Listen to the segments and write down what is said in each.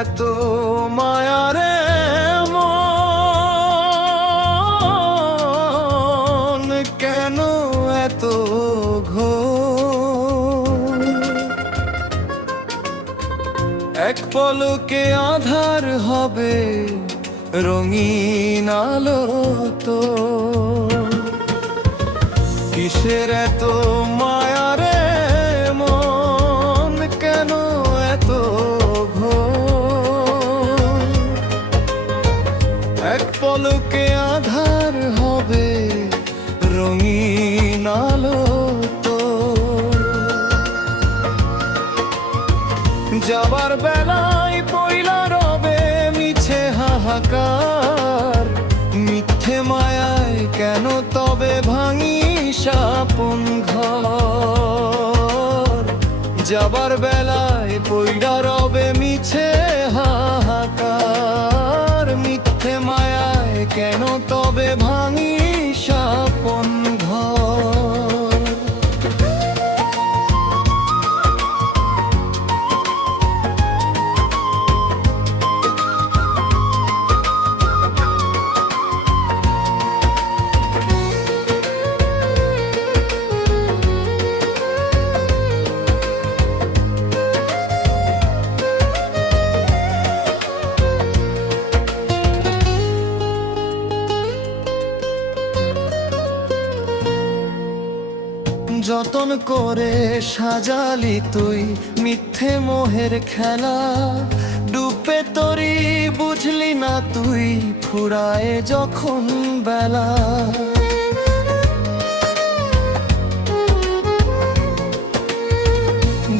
এত মায়ারে মন, কেন এত ঘোর? এক পলকে আধার হবে রঙিন আলো তো, কিসের এত মায়ারে মন, কেন এত ঘোর? এক পলকে আধার হবে রঙিন আলো তো, যাবার বেলায় পয়লা রবে মিছে হাহাকার। মিথ্যে মায়ায় কেন তবে ভাঙি আপন ঘর? যাবার বেলায় পয়লা রবে মিছে হাহাকার। মিথ্যে মায়ায় কেন তবে ভাঙি আপন ঘর? যতন করে সাজালি তুই মিথ্যে মোহের খেলা, ডুবে তরি বুঝলি না তুই ফুরায় যখন বেলা।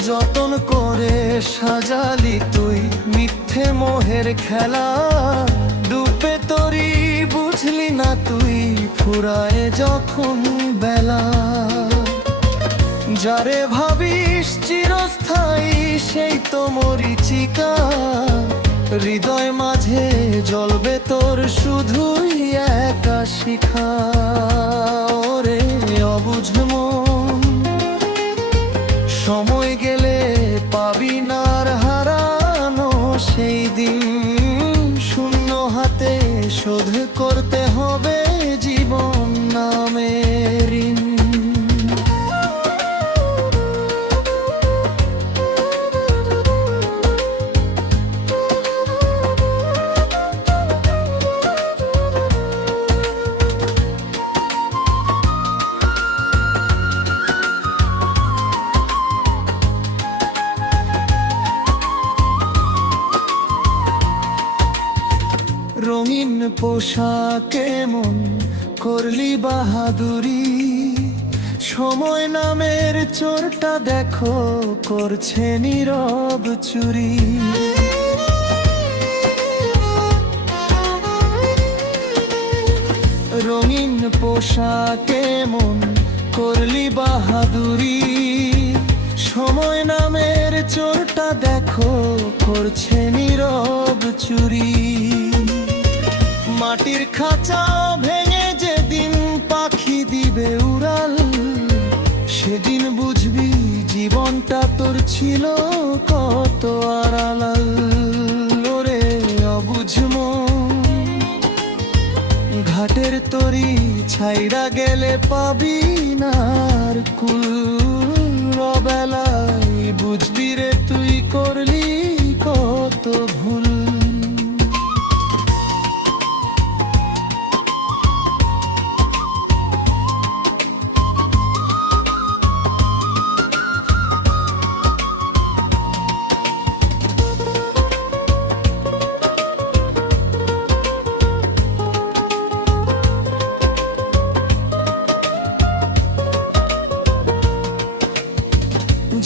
যতন করে সাজালি তুই মিথ্যে মোহের খেলা, ডুবে তরি বুঝলি না তুই ফুরায় যখন বেলা। যারে ভাবিস চিরস্থায়ী সেই তো মরীচিকা, হৃদয় মাঝে জ্বলবে তোর শুধুই একা শিখা। ওরে অবুঝ মন, সময় গেলে পাবি না আর হারানো সেই দিন। শূন্য হাতে শোধ করতে হবে জীবন নামের ঋণ। রঙিন পোশাকে মন করলি বাহাদুরি, সময় নামের চোরটা দেখো করছে নীরব চুরি। রঙিন পোশাকে মন করলি বাহাদুরি, সময় নামের চোরটা দেখো করছে নীরব চুরি। মাটির খাঁচা ভেঙে যেদিন পাখি দিবে উড়াল, সেদিন বুঝবি জীবনটা তোর ছিল কত আড়াল। ওরে অবুঝ মন, ঘাটের তরি ছাইরা গেলে পাবি না আর কুল। বেলায় বুঝবি রে তুই করলি কত ভুল।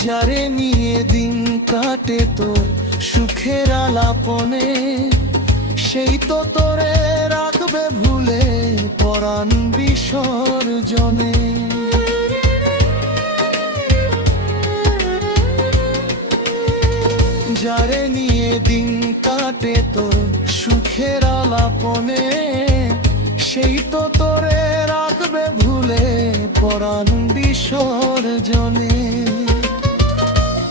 যারে নিয়ে দিন কাটে তোর সুখের আলাপনে, সেই তো তোরে রাখবে ভুলে পরাণ বিসর্জনে। যারে নিয়ে দিন কাটে তোর সুখের আলাপনে, সেই তো তোরে রাখবে ভুলে পরাণ বিসর্জনে।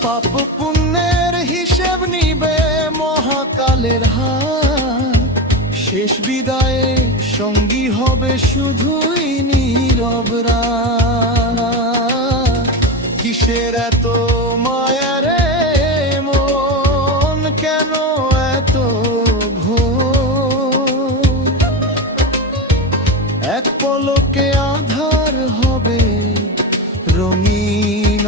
পাপ পুণ্যের হিসেব নিবে মহাকাল কালের হার। শেষ বিদায়ে সঙ্গী হবে শুধুই নীরব রাত। কিসের এত মায়া রে মন, কেন এত ঘোর? এক পলকে আধার হবে রঙিন